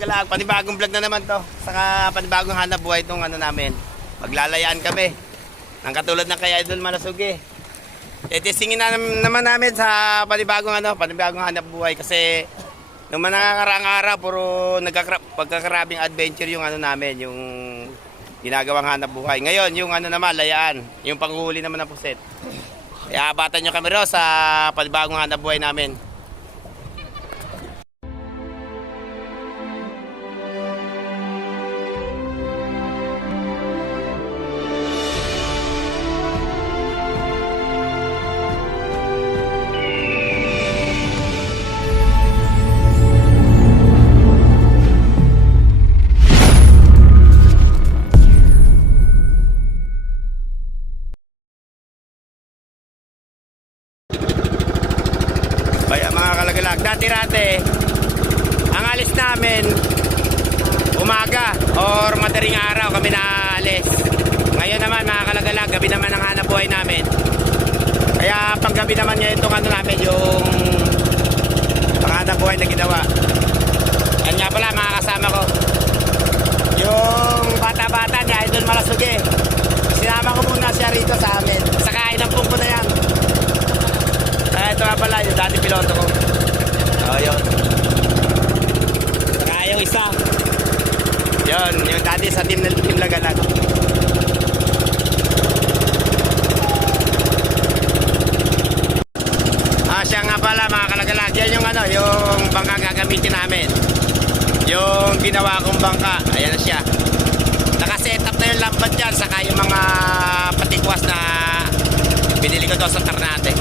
kalagalag, panibagong vlog na naman to. Saka panibagong hanap buhay itong ano namin. Maglalayaan kami. Nang katulad ng kay Idol Malasugi. Testingin na naman namin sa panibagong hanap buhay kasi nung mga nakakaraang araw puro pagkakarabing adventure yung ano namin, yung ginagawang hanap buhay. Ngayon, yung ano naman, layaan, yung panghuli naman ng puset. Kaya abatan nyo kami ro sa panibagong hanap buhay namin. Kaya mga kalagalag, dati-rate, ang alis namin, umaga or madaling araw kami naalis. Ngayon naman mga kalagalag, gabi naman ang hanap buhay namin. Kaya panggabi naman ngayon itong ano namin, yung panghanap buhay na ginawa. Yan nga pala mga kasama ko. Yung bata-bata niya, Idol Malasugi. Sinama ko muna siya rito sa amin. Sa kainampong ko na yan. Ito nga pala, yung dati piloto ko. Yun. Saka yung isa. Yun, yung dati sa team Lagalag. Siya nga pala mga kalagalag. Yan yung ano, yung bangka gagamitin namin. Yung ginawa kong bangka. Ayan na siya. Nakasetup na yung lambat dyan. Saka yung mga patikwas na binili ko doon sa Ternate.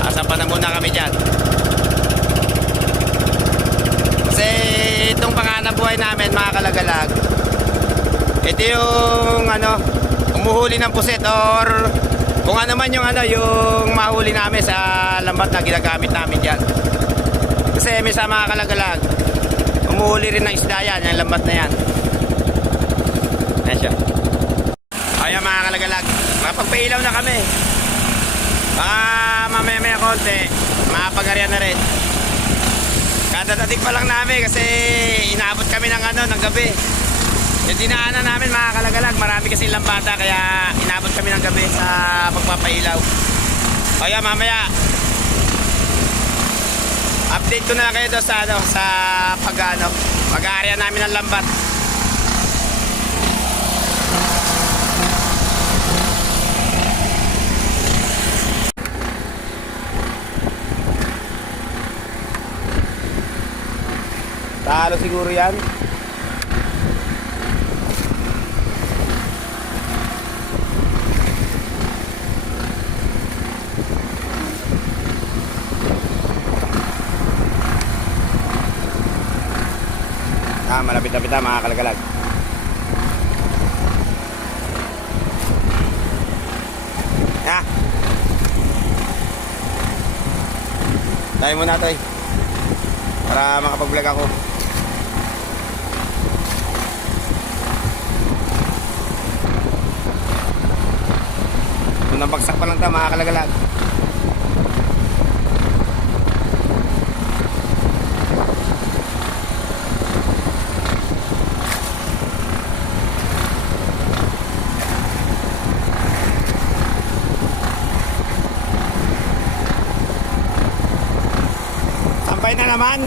Asapan na muna kami dyan. Kasi itong panganap buhay namin mga kalagalag, ito yung ano, umuhuli ng puset or kung ano man yung ano, yung mahuli namin sa lambat na ginagamit namin dyan. Kasi may sa mga kalagalag, umuhuli rin ng isda yan, yung lambat na yan. Ayan siya. Ayan mga kalagalag, mapagpailaw na kami. Mamaya konti, mapag-arian na rin. Kadadating pa lang namin kasi inaabot kami ng ano, ng gabi. Yung dinaanan namin mga kalagalag, marami kasi lambata kaya inabot kami ng gabi sa pagpapailaw. Kaya mamaya update ko na lang kayo doon sa ano, sa pag-aarya namin ng lambat. Talo siguro yan. Malapit-lapit na mga kalagalag. Tayo muna ito para makapag-vlog ako. Unang bagsak pa lang ito mga kalagalag. Sampay na naman.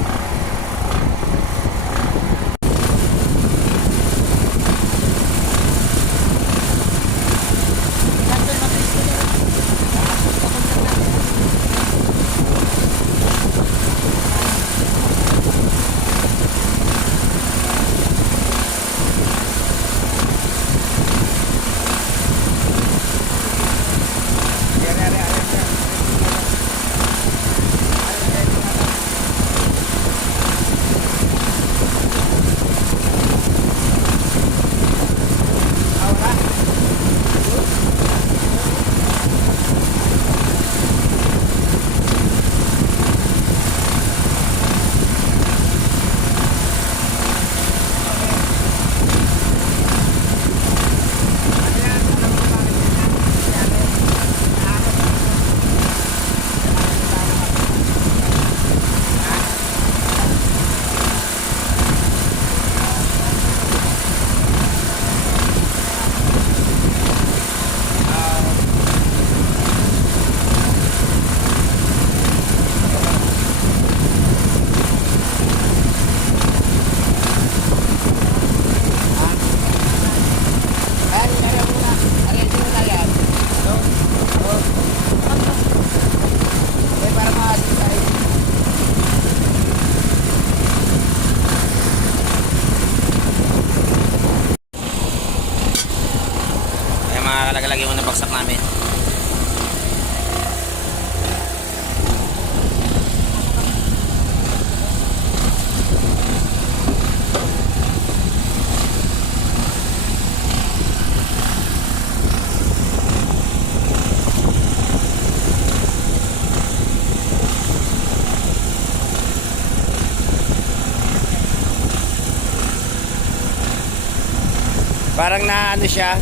Parang na ano siya.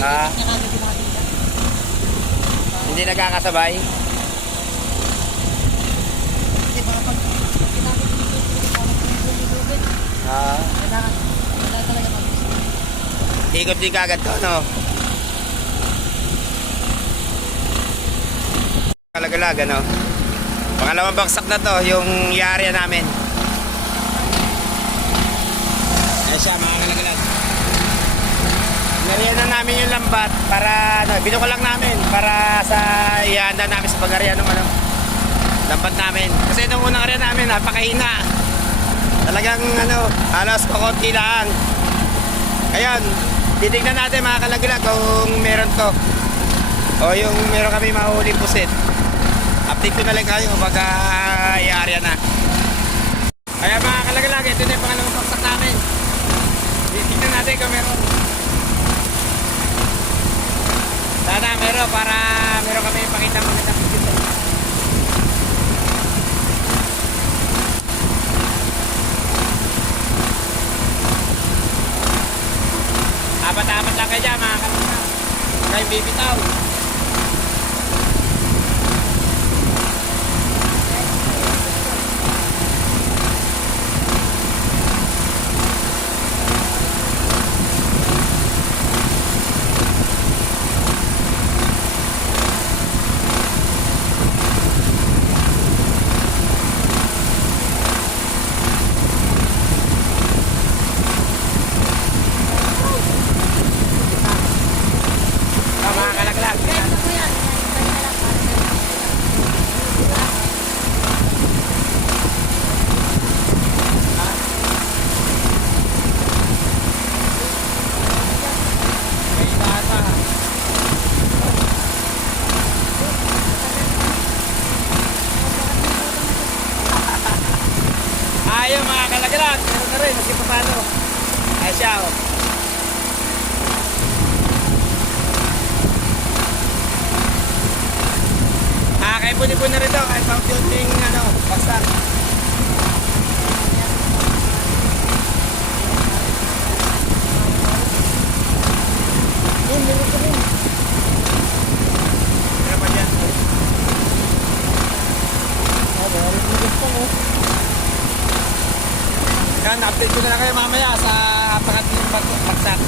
Ah, hindi nagkakasabay. Ah, ikot din kagad to, no? Kalagalag, ano? Pangalawang bagsak na to, yung yari namin. Ayan siya, mga kalagalag. Nariyan na namin yung lambat para, ano, binuko lang namin para sa ihanda namin sa pag-arian ng ano, lambat namin. Kasi nung unang arian namin, napakahina. Talagang, ano, halos pakunti lang. Ayun, titignan natin mga kalagalag kung meron to. O yung meron kami mahuling pusit. Update ko na lang kayo pagka i-area na. Kaya mga kalagalag, ito na yung pangalawang baksak namin. Titignan natin kung meron. Sana meron para meron kami ipakita magandang picture. Apat-apat lang kayo dyan mga kalagalag. Kayo bibitaw. Mga kalaglag. Ayaw mga kalaglag. Meron na rin. Maski pa paano. Ay siya o. Kaya puni-puni na rin daw. Kahit pang yung ano, baksak. Meron pa dyan. Yan, update ko na lang kayo mamaya sa pangatlong baksak.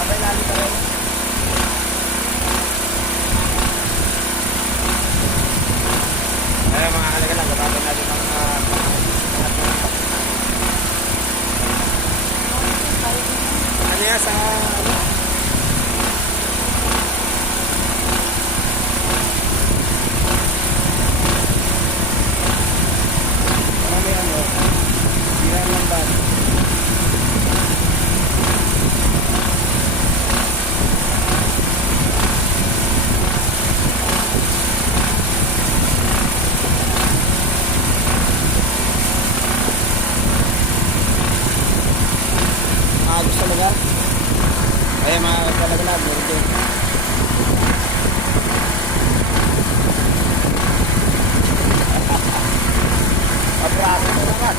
Abay lalo ka rin. Ayan mga kalagalang, gabatan natin mga ano yan sa ano? Marami ano? Bihan lang ba? Gusto talaga. Ayan mga kalagalag, meron din. Mabraso na naman.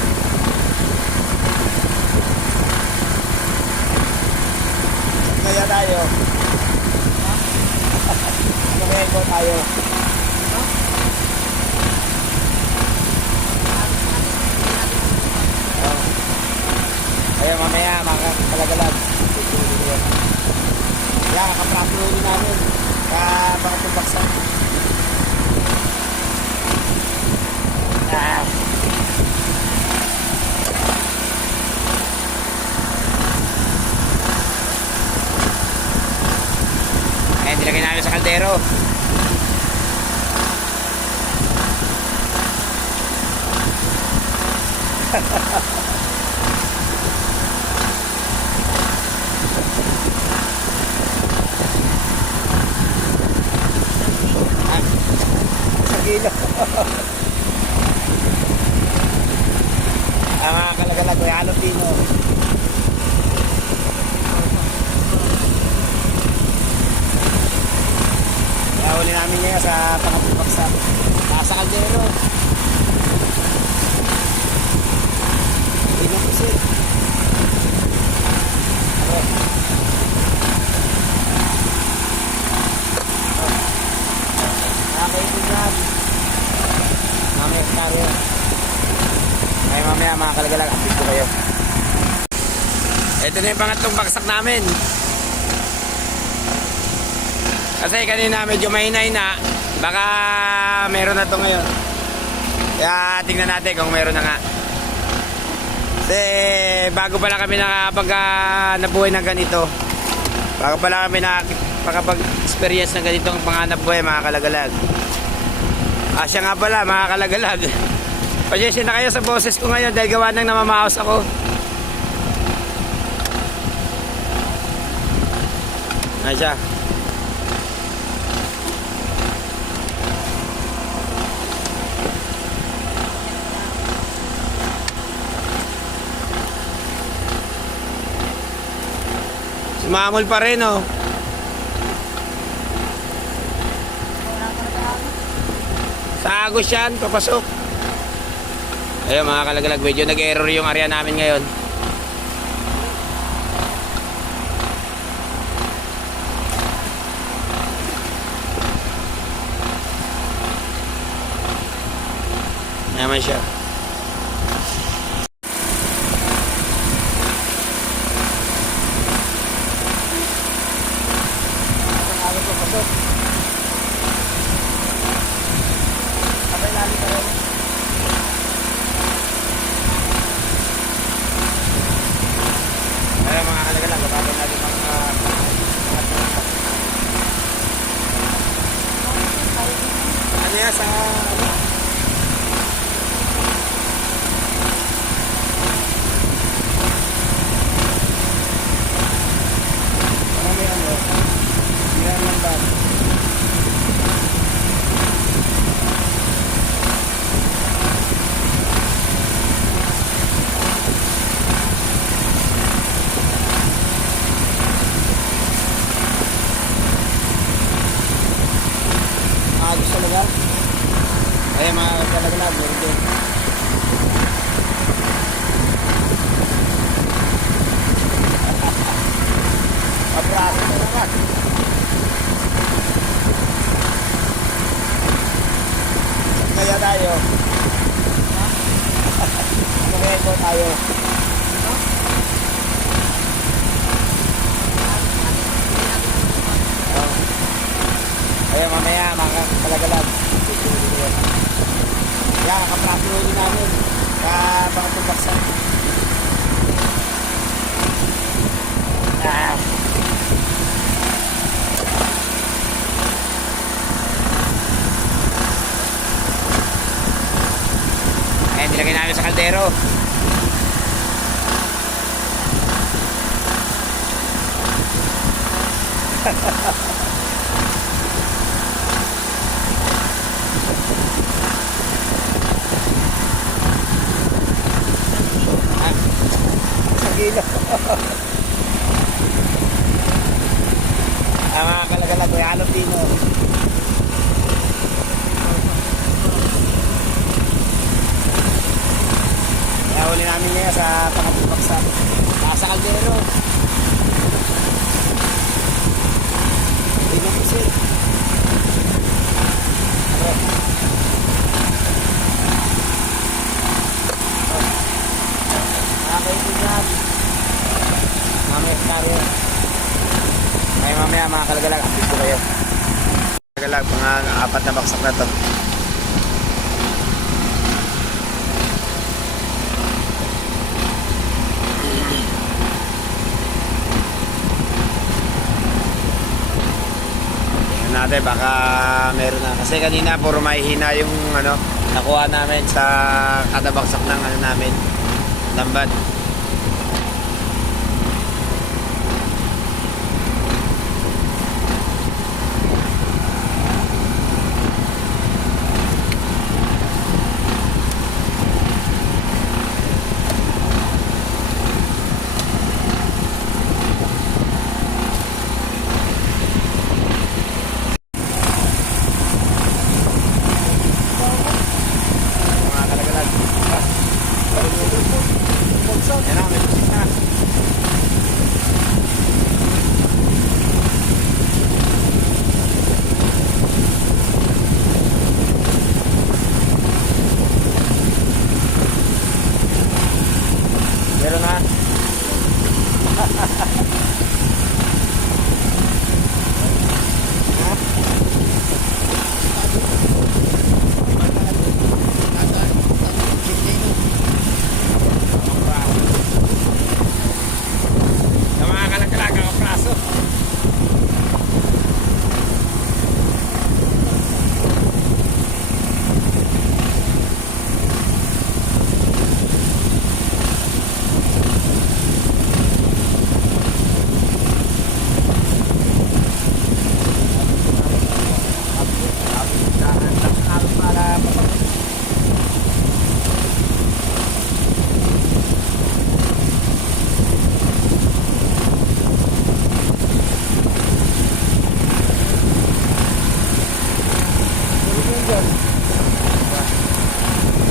Kaya tayo. Ano kaya ikaw tayo? Ayan mamaya mga kalagalag. Yan, nakapraso rin namin. Bakit yung baksak? Ayan, nilagay namin sa kaldero. Sa kilo. Mga kalagalag, may halong dino. Kaya huli namin ngayon sa Pangapipaksa. Nasa Caldero. Hindi na kasi. Nakakaibigan. Mamaya tayo. Ay mamaya mga kalagalag, update ko kayo. Ito na yung pangatlong baksak namin. Kasi kanina medyo mahinay na. Baka meron na to ngayon. Kaya tingnan natin kung meron na nga. Kasi bago pala kami nabuhay ng ganito. Bago pala kami nakapag-experience ng ganitong panganap buhay mga kalagalag. Siya nga pala mga kalagalag. Pasensya na kayo sa boses ko ngayon dahil gawa nang namamaos ako. Ayan siya. Sumamol pa rin oh. Sa Agos yan, papasok. Ayun mga kalagalag, medyo nag-error yung area namin ngayon. Naman siya. Sa Agos talaga. Ay mga kalagalag, meron din. Mabraso na naman. Kaya tayo. Kaya po tayo. Kaya mamaya mga kalagalag. Yan, nakapraso rin namin baka tumbaksan. Ayan, nilagay namin sa kaldero. Kilo. Mga kalagalag, may halong dino. Kaya huli namin ngayon sa Pangapipaksa. Nasa Caldero. Hindi na kasi. Nakakaibigan. Mamaya tayo. Ay mamaya mga kalagalag, update ko kayo. Kalagalag, mga 4 na baksak na to. Tingnan natin, baka meron na. Kasi kanina puro mahihina yung nakuha namin sa kada baksak ng namin. Lambat. dyan.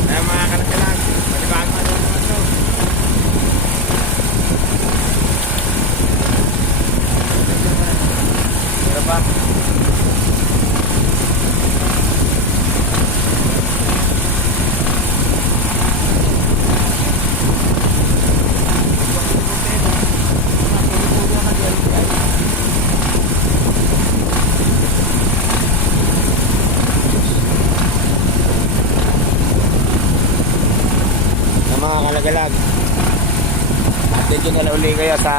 Kaya mga kalagalag, malibago na naman ito. Meron ba? Mga kalagalag, update yun na uli kayo sa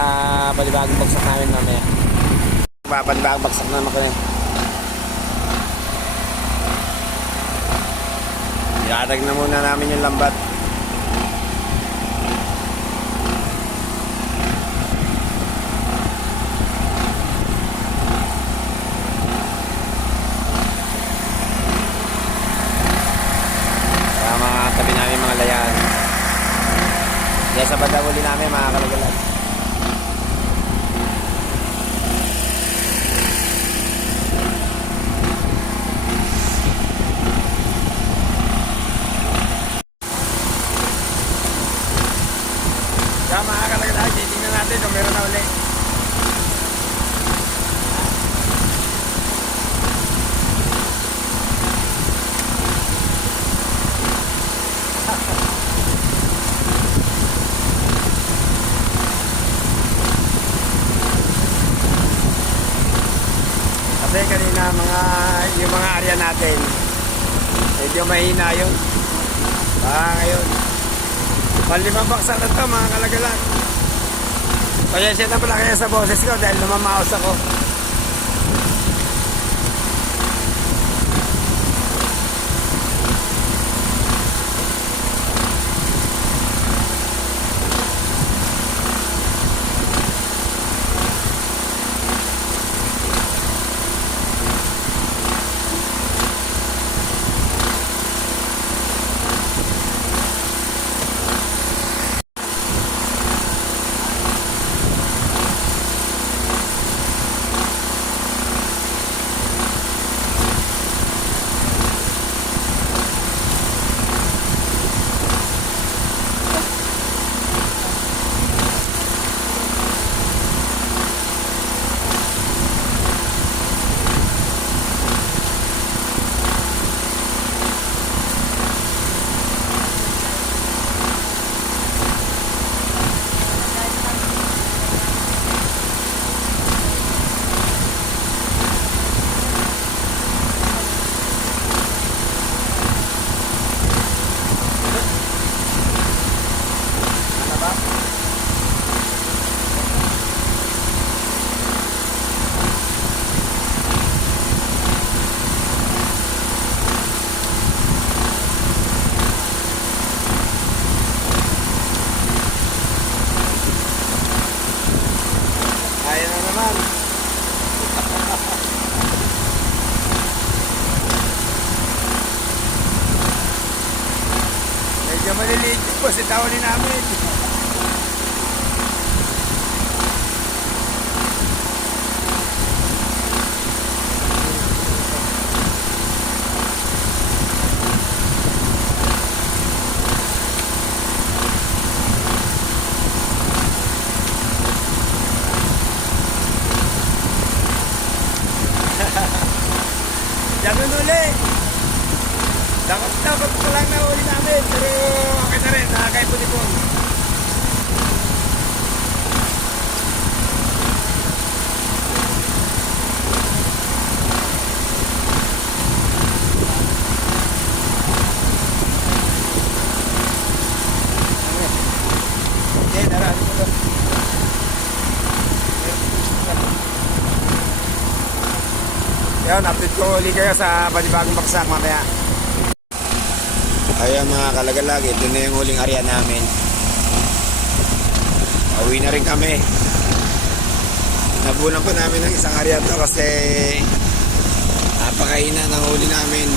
panibagong bagsak namin mamaya. Panibagong bagsak na naman kami. Iatag na muna namin yung lambat. Para mga tabi namin mga layan. Kaya sa bandang huli namin mga kalagalag. Kaya mga kalagalag, titignan natin kung meron na uli. Kasi kanina yung mga area natin medyo mahina yun. Ngayon panlimang baksak na ito mga kalagalag. Pasensya na pala kaya sa boses ko dahil lumamaos ako. Ayan na naman. Medyo maliliit po si tawalin namin. Ganun uli. Dapat ko lang na uli namin. Pero okay na rin. Nakakaipon-ipon. Okay, narami ko lang. Yan, update ko ulit kayo sa panibagong baksak mamaya. Ayan mga kalagalag, ito na yung huling area namin. Uwi na rin kami. Nabunan pa namin ng isang area to kasi napakaina ng huli namin.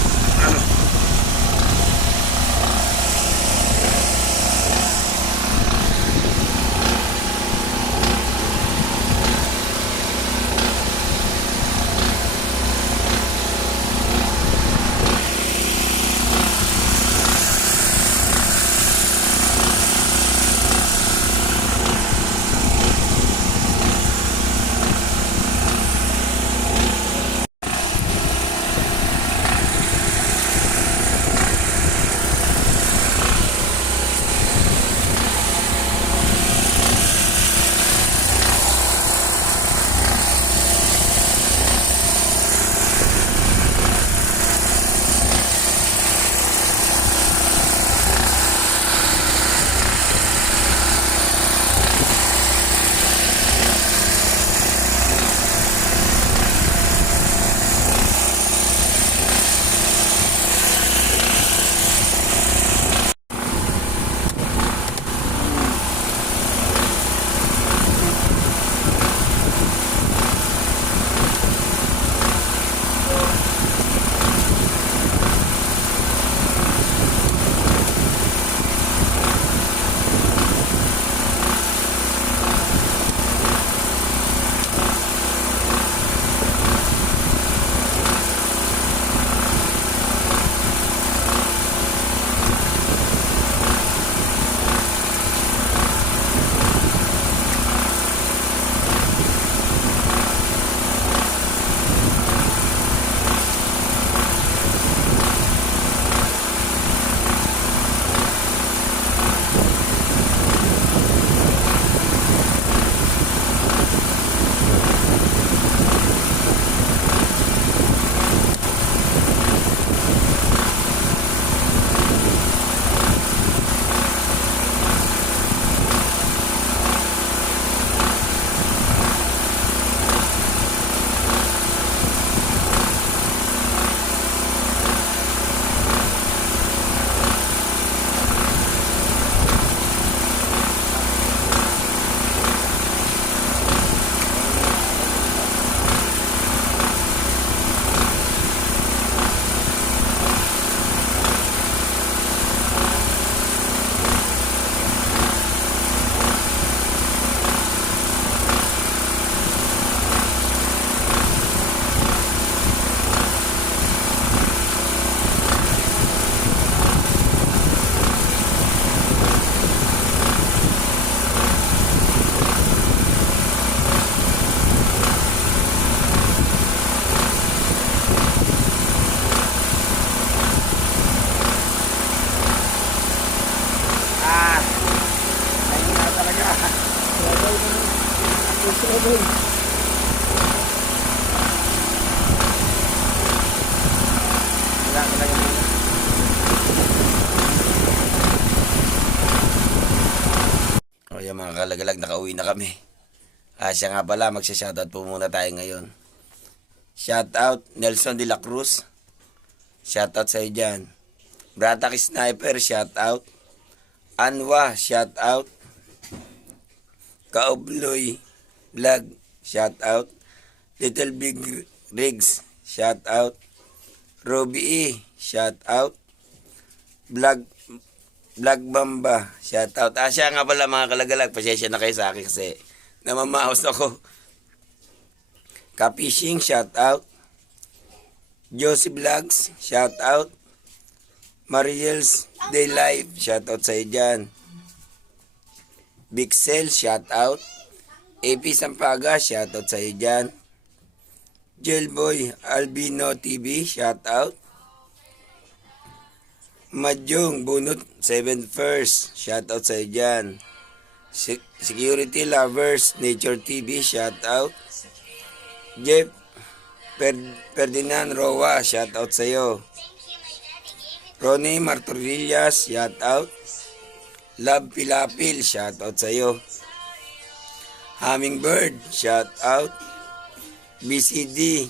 mga kalagalag, nakauwi na kami. Siya nga pala, magsha-shoutout po muna tayo ngayon. Shoutout Nelson de la Cruz. Shoutout sa iyo dyan. Bratak Sniper, shoutout. Anwa, shoutout. Kaobloy Vlog, shoutout. Little Big Rigs, shoutout. Robbie E, shoutout. Vlog Bamba, shoutout. Siya nga pala mga kalagalag, pasensya na kayo sa akin kasi namamaos ako. Kapishing, shoutout. Josie Vlogs, shoutout. Mariel's Day Life, shoutout sa iyo dyan. Bixel, shoutout. AP Sampaga, shoutout sa iyo dyan. Jailboy Albino TV, shoutout. Madyong Bunot 7 First, shoutout sa iyo dyan. Security Lovers Nature TV, shoutout. Jeff Ferdinand Roa, shoutout sa iyo. Ronnie Martorillas, shoutout. Love Pilapil, shoutout sa iyo. Hummingbird, shoutout. BCD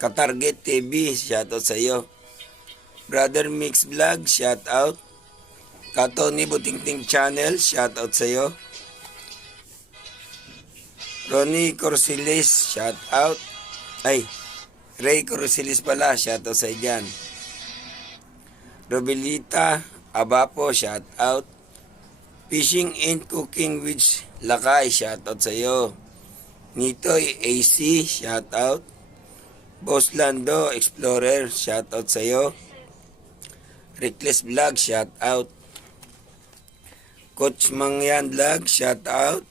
Katarget TV, shoutout sa iyo. Brother Mix Vlog, shoutout. Katoni Butingting Channel, shoutout sa iyo. Ronnie Corsilis, shoutout. Ray Corsilis pala, shoutout sa iyo dyan. Robelita Abapo, shoutout. Fishing and Cooking with Lakay, shoutout sa iyo. Nitoy AC, shoutout. Boss Lando Explorer, shoutout sa iyo. Reckless Vlog, shoutout. Coach Mangyan Vlog, shoutout.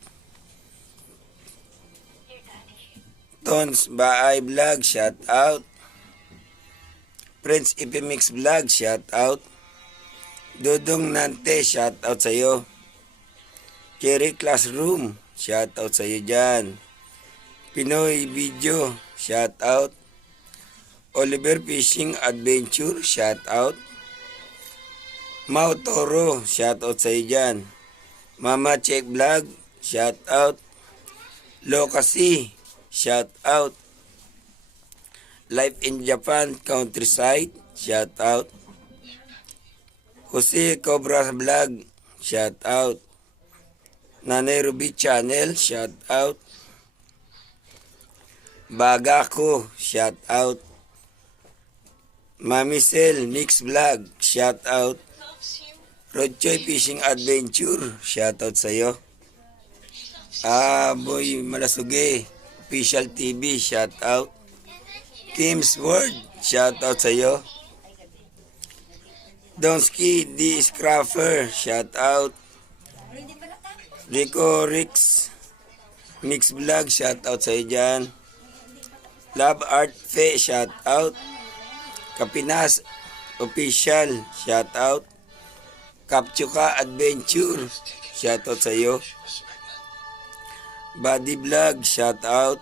Tons Baay Vlog, shoutout. Prince Ipimix Vlog, shoutout. Dudong Nante, shoutout sa iyo. Cherry Classroom, shoutout sa iyo dyan. Pinoy Video, shoutout. Oliver Fishing Adventure, shoutout. Mau Toro, shoutout sa iyo dyan. Mama Check Vlog, shoutout. Lokasi, shoutout. Life in Japan Countryside, shoutout. Jose Cobra Vlog, shoutout. Nanay Ruby Channel, shoutout. Bagako, shoutout. Mami Sel Mix Vlog, shoutout. Rodchoy Fishing Adventure, shoutout sa iyo. Boy Malasuge Official TV, shoutout. Kim's World, shoutout sa iyo. Donsky D. Scraffer, shoutout. Rico Rix Mix Vlog, shoutout sa iyo dyan. Love Art Fe, shoutout. Kapinas Official, shoutout. Kapchuka Adventure, shoutout sa iyo. Body Vlog, shoutout.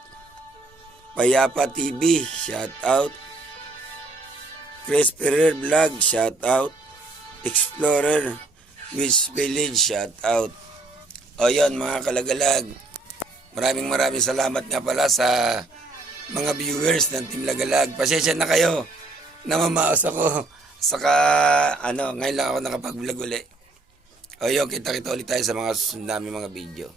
Payapa TV, shoutout. Chris Ferrer Vlog, shoutout. Explorer Wish Village, shoutout. O yun mga kalagalag, maraming salamat nga pala sa mga viewers ng Team Lagalag. Pasensya na kayo, namamaos ako. Saka ngayon lang ako nakapag-vlog uli. O yun, kita ulit tayo sa mga susunod namin mga video.